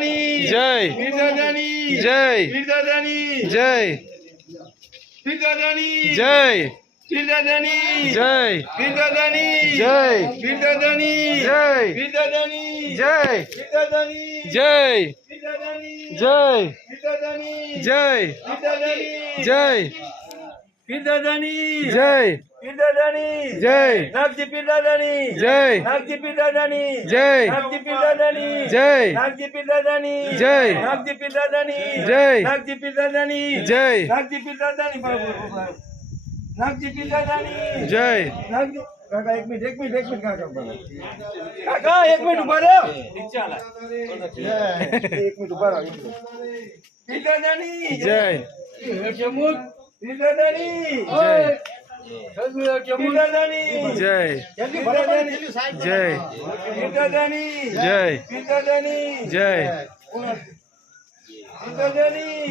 જય જય જય જય પીરદાદાની જય પીરદાદાની જય પીરદાદાની જય પીરદાદાની જય પીરદાદાની જય પીરદાદાની જય પીરદાદાની જય પીરદાદાની જય પીરદાદાની જય પીરદાદાની જય નાગજી પીરદાદાની જય નાગજી પીરદાદાની જય નાગજી પીરદાદાની જય નાગજી પીરદાદાની જય નાગજી પીરદાદાની જય નાગજી પીરદાદાની જય નાગજી પીરદાદાની બરાબર નાગજી પીરદાદાની જય નાગજી કાકા એક મિનિટ કાકા કાકા એક મિનિટ ઉભા રહો એક મિનિટ ઉભા રહો પીરદાદાની જય જમુક પીરદાદાની જય પીરદાદાની જય પીરદાદાની જય પીરદાદાની જય પીરદાદાની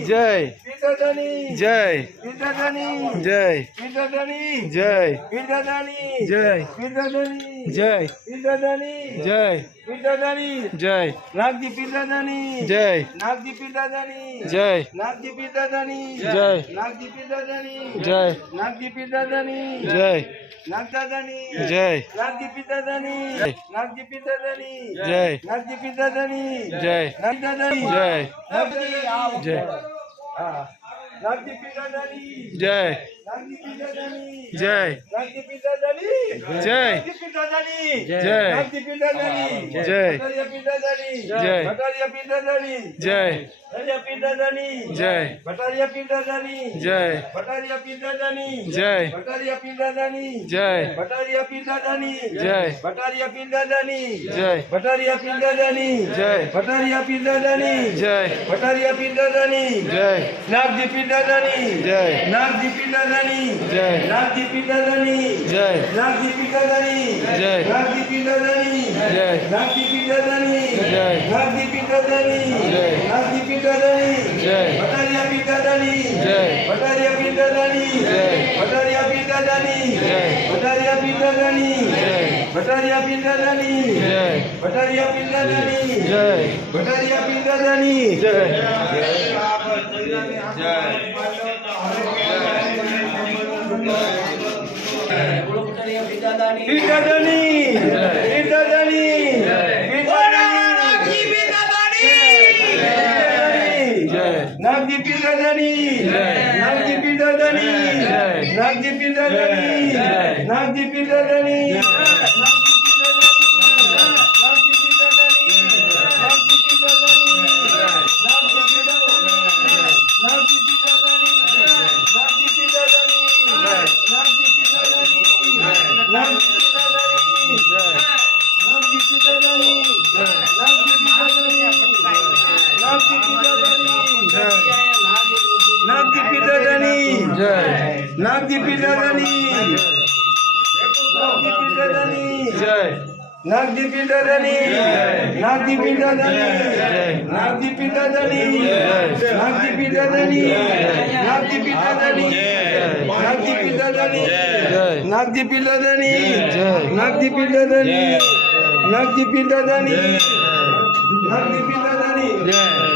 જય પીરદાદાની જય પીરદાદાની જય પીરદાદાની જય પીરદાદાની જય પીરદાદાની જય પીરદાદાની જય પીરદાદાની જય પીરદાદાની જય નાગજી પીરદાદાની જય નાગજી પીરદાદાની જય નાગજી પીરદાદાની જય નાગજી પીરદાદાની જય નાગજી પીરદાદાની જય નાગદાદાની જય નાગજી પીરદાદાની નાગજી પીરદાદાની જય નાગજી પીરદાદાની જય નાગદાદાની જય નાગજી જય હા નાગજી પીરદાદાની જય નાગજી પીરદાદાની જય નાગજી પીરદાદાની જય નાગજી પીરદાદાની જય નાગજી પીરદાદાની જય ભટારિયા પીરદાદાની જય ભટારિયા પીરદાદાની જય ભટારિયા પીરદાદાની જય ભટારિયા પીરદાદાની જય ભટારિયા પીરદાદાની જય ભટારિયા પીરદાદાની જય ભટારિયા પીરદાદાની જય ભટારિયા પીરદાદાની જય ભટારિયા પીરદાદાની જય ભટારિયા પીરદાદાની જય ભટારિયા પીરદાદાની જય નાગજી પીરદાદાની જય નાગજી પીરદાદાની જય નાગજી પીરદાદાની જય નાગજી પીરદાદાની જય નાગજી પીરદાદાની જય નાગજી પીરદાદાની જય નાગજી પીરદાદાની જય નાગજી પીરદાદાની જય ભટારિયા પીરદાદાની જય ભટારિયા પીરદાદાની જય ભટારિયા પીરદાદાની જય ભટારિયા પીરદાદાની જય ભટારિયા પીરદાદાની જય ભટારિયા પીરદાદાની જય ભટારિયા પીરદાદાની જય પીરદાદાની પીરદાદાની પીરદાદાની નાગજી પીરદાદાની નાગજી પીરદાદાની નાગજી પીરદાદાની નાગજી પીરદાદાની નાગજી પીરદાદાની નાગજી પીરદાદાની જય નાગજી પીરદાદાની નાગજી પીરદાદાની નાગજી પીરદાદાની નાગજી પીરદાદાની નાગજી પીરદાદાની નાગજી પીરદાદાની નાગજી પીરદાદાની નાગજી પીરદાદાની નાગજી પીરદાદાની નાગજી પીરદાદાની જય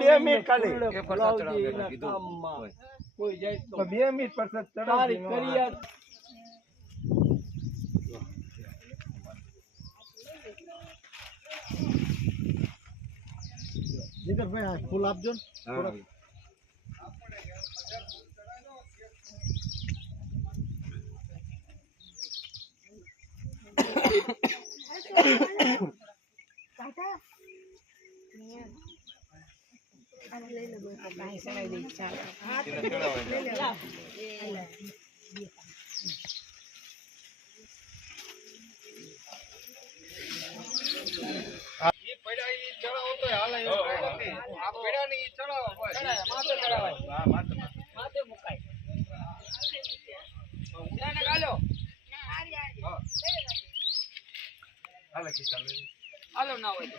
બે મિનિટ ખાલી 2 મિનિટ પછી ચડાવી જીતરભાઈ ફૂલ આપજો ને હાલો ના હોય